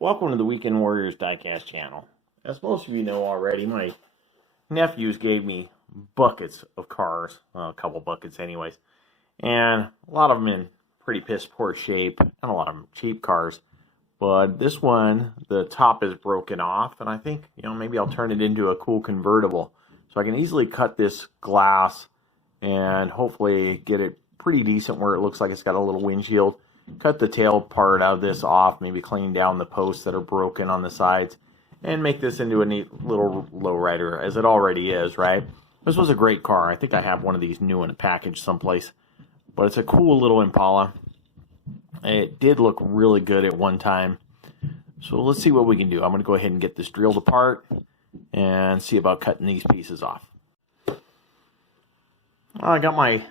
Welcome to the Weekend Warriors Diecast channel. As most of you know already, my nephews gave me buckets of cars, well, a couple buckets anyways, and a lot of them in pretty piss poor shape, and a lot of them cheap cars. But this one, the top is broken off, and I think, maybe I'll turn it into a cool convertible. So I can easily cut this glass and hopefully get it pretty decent where it looks like it's got a little windshield. Cut the tail part of this off, maybe clean down the posts that are broken on the sides, and make this into a neat little lowrider, as it already is, right? This was a great car. I think I have one of these new in a package someplace. But it's a cool little Impala. It did look really good at one time. So let's see what we can do. I'm going to go ahead and get this drilled apart and see about cutting these pieces off. I got my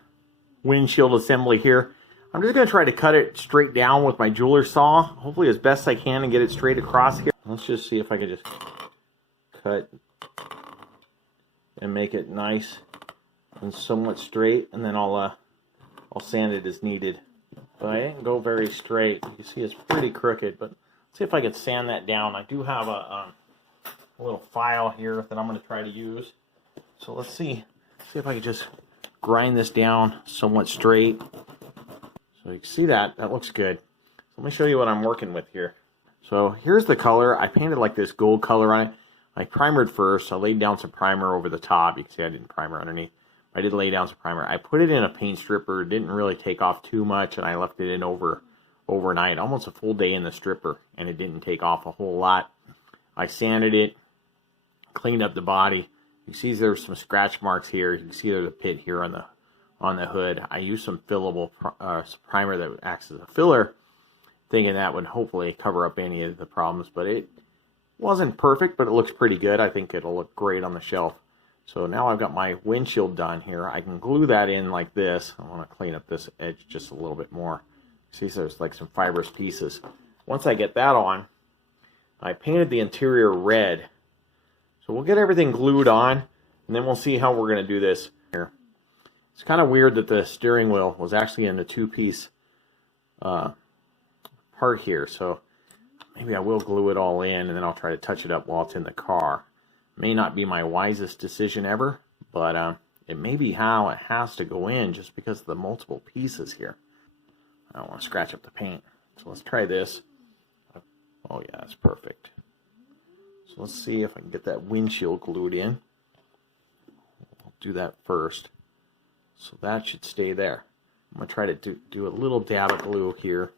windshield assembly here. I'm just going to try to cut it straight down with my jeweler saw, hopefully as best I can, and get it straight across here. Let's just see if I can just cut and make it nice and somewhat straight, and then I'll sand it as needed. But I didn't go very straight. You see it's pretty crooked, but let's see if I can sand that down. I do have a little file here that I'm going to try to use. So let's see if I can just grind this down somewhat straight. So you can see that looks good. Let me show you what I'm working with here. So here's the color. I painted like this gold color on it. I primered first. I laid down some primer over the top. You can see I didn't primer underneath. I did lay down some primer. I put it in a paint stripper. It didn't really take off too much, and I left it in overnight, almost a full day in the stripper, and it didn't take off a whole lot. I sanded it, cleaned up the body. You see there's some scratch marks here. You can see there's a pit here on the hood. I used some fillable primer that acts as a filler, thinking that would hopefully cover up any of the problems, but it wasn't perfect, but it looks pretty good. I think it'll look great on the shelf. So now I've got my windshield done here. I can glue that in like this. I want to clean up this edge just a little bit more. See, so there's like some fibrous pieces. Once I get that on, I painted the interior red. So we'll get everything glued on, and then we'll see how we're going to do this here. It's kind of weird that the steering wheel was actually in a two-piece part here, so maybe I will glue it all in, and then I'll try to touch it up while it's in the car. May not be my wisest decision ever, but it may be how it has to go in just because of the multiple pieces here. I don't want to scratch up the paint, so let's try this. Oh yeah, that's perfect. So let's see if I can get that windshield glued in. I'll do that first. So that should stay there. I'm going to try to do a little dab of glue here.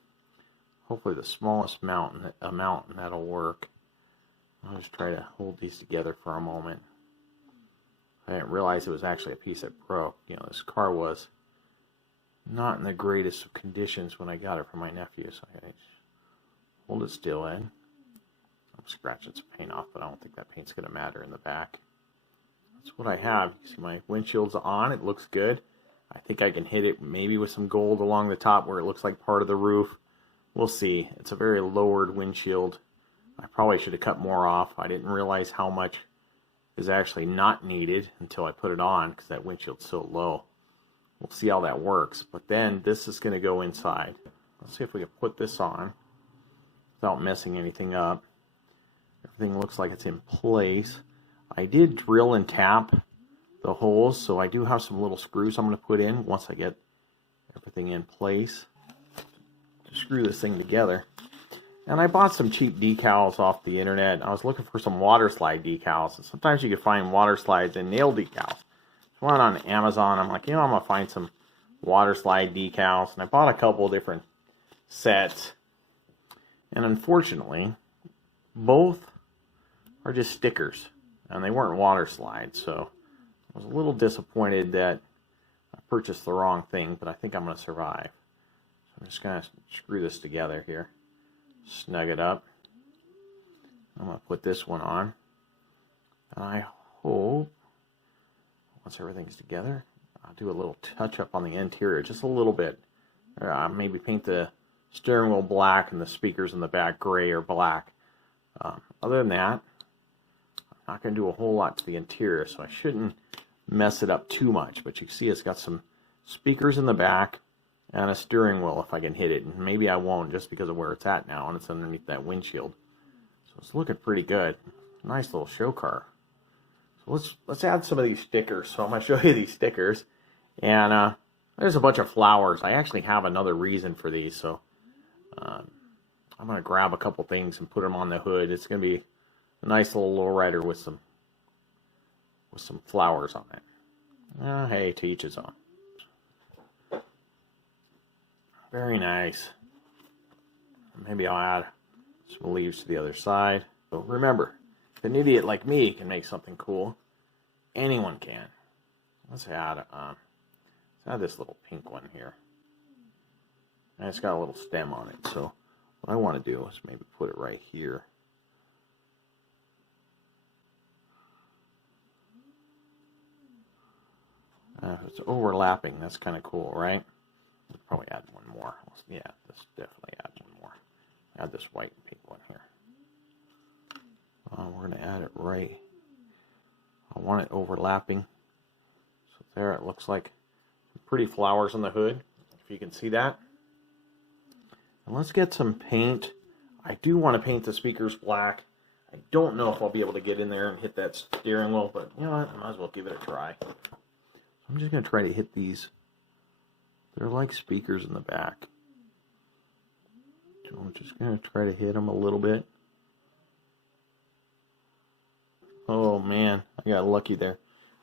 Hopefully the smallest amount, and that'll work. I'll just try to hold these together for a moment. I didn't realize it was actually a piece that broke. This car was not in the greatest of conditions when I got it from my nephew, so I gotta hold it still in. I'm scratching some paint off, but I don't think that paint's going to matter in the back. That's what I have. You see my windshield's on. It looks good. I think I can hit it maybe with some gold along the top where it looks like part of the roof. We'll see. It's a very lowered windshield. I probably should have cut more off. I didn't realize how much is actually not needed until I put it on because that windshield's so low. We'll see how that works. But then this is going to go inside. Let's see if we can put this on without messing anything up. Everything looks like it's in place. I did drill and tap the holes, so I do have some little screws I'm going to put in once I get everything in place to screw this thing together. And I bought some cheap decals off the internet. I was looking for some water slide decals. And sometimes you can find water slides and nail decals. I went on Amazon. I'm like, I'm going to find some water slide decals. And I bought a couple of different sets. And unfortunately, both are just stickers. And they weren't water slides. So I was a little disappointed that I purchased the wrong thing. But I think I'm going to survive. So I'm just going to screw this together here. Snug it up. I'm going to put this one on. And I hope, once everything's together, I'll do a little touch up on the interior, just a little bit. Maybe paint the steering wheel black and the speakers in the back gray or black. Other than that, I'm not going to do a whole lot to the interior, so I shouldn't mess it up too much. But you can see it's got some speakers in the back and a steering wheel if I can hit it. And maybe I won't just because of where it's at now and it's underneath that windshield. it's looking pretty good. Nice little show car. So let's add some of these stickers. So I'm going to show you these stickers. And there's a bunch of flowers. I actually have another reason for these. So I'm going to grab a couple things and put them on the hood. It's going to be a nice little lowrider with some flowers on it. Hey, to each his own. Very nice. Maybe I'll add some leaves to the other side. So remember, if an idiot like me can make something cool, anyone can. Let's add this little pink one here. And it's got a little stem on it. So what I want to do is maybe put it right here. If it's overlapping, that's kind of cool, right? Let's probably add one more. Yeah, let's definitely add one more. Add this white and pink one here. We're going to add it right. I want it overlapping. So there it looks like pretty flowers on the hood, if you can see that. And let's get some paint. I do want to paint the speakers black. I don't know if I'll be able to get in there and hit that steering wheel, but you know what? I might as well give it a try. I'm just going to try to hit these. They're like speakers in the back. So I'm just going to try to hit them a little bit. Oh man, I got lucky there.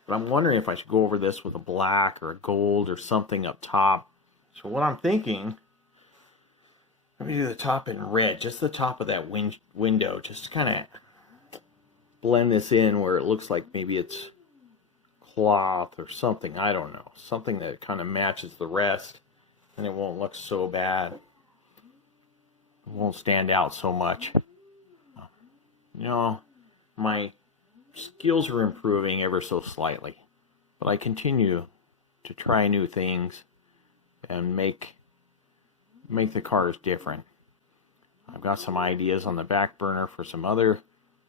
But I'm wondering if I should go over this with a black or a gold or something up top. So what I'm thinking, let me do the top in red, just the top of that window, just to kind of blend this in where it looks like maybe it's cloth or something, I don't know. Something that kind of matches the rest and it won't look so bad. It won't stand out so much. You know, my skills are improving ever so slightly, but I continue to try new things and make the cars different. I've got some ideas on the back burner for some other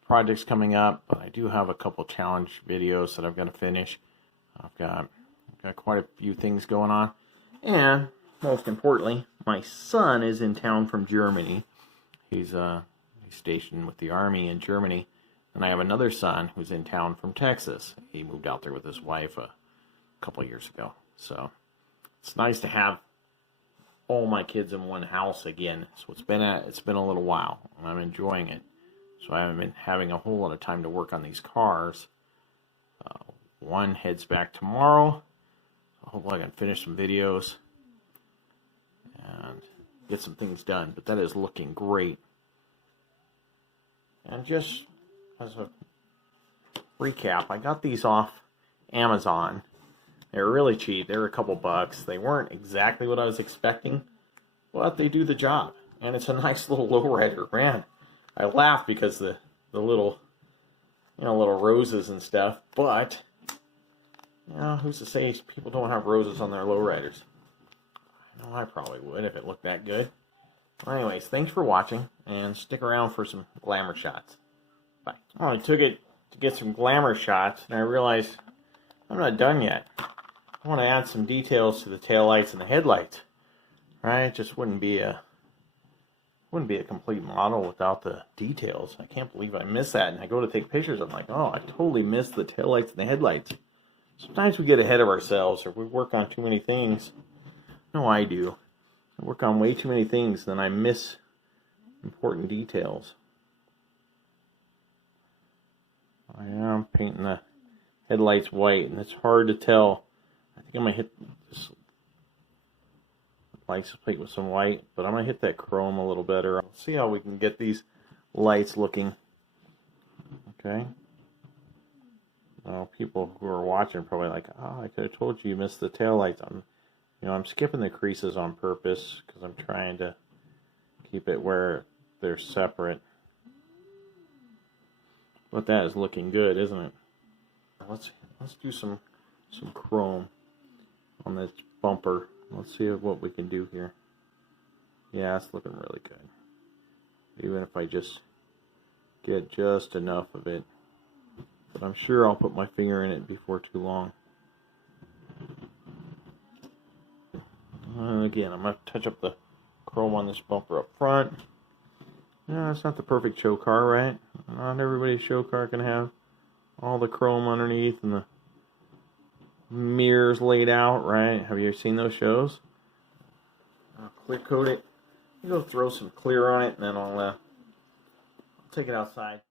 projects coming up, but I do have a couple challenge videos that I've got to finish. I've got quite a few things going on, and most importantly, my son is in town from Germany. He's stationed with the Army in Germany, and I have another son who's in town from Texas. He moved out there with his wife a couple of years ago, so it's nice to have all my kids in one house again. So it's been a little while, and I'm enjoying it. So I haven't been having a whole lot of time to work on these cars. One heads back tomorrow. So hopefully I can finish some videos and get some things done. But that is looking great. And just as a recap, I got these off Amazon. They're really cheap. They're a couple bucks. They weren't exactly what I was expecting, but they do the job. And it's a nice little lowrider, man. I laugh because the little, little roses and stuff, but, who's to say people don't have roses on their lowriders? I know I probably would if it looked that good. Well, anyways, thanks for watching, and stick around for some glamour shots. Bye. Oh, I took it to get some glamour shots, and I realized I'm not done yet. I want to add some details to the taillights and the headlights. Right? It just wouldn't be a complete model without the details. I can't believe I missed that. And I go to take pictures. I'm like, oh, I totally missed the taillights and the headlights. Sometimes we get ahead of ourselves, or we work on too many things. No, I do. I work on way too many things, then I miss important details. I am painting the headlights white, and it's hard to tell. I think I'm going to hit this license plate with some white, but I'm going to hit that chrome a little better. Let's see how we can get these lights looking. Okay. Well, people who are watching are probably like, oh, I could have told you missed the taillights. I'm skipping the creases on purpose because I'm trying to keep it where they're separate. But that is looking good, isn't it? Let's do some chrome on this bumper. Let's see what we can do here. Yeah, it's looking really good. Even if I just get just enough of it. But I'm sure I'll put my finger in it before too long. Again, I'm going to touch up the chrome on this bumper up front. Yeah, it's not the show car, right? Not everybody's show car can have all the chrome underneath and the mirrors laid out, right? Have you ever seen those shows? I'll clear coat it. I'm going to throw some clear on it, and then I'll take it outside.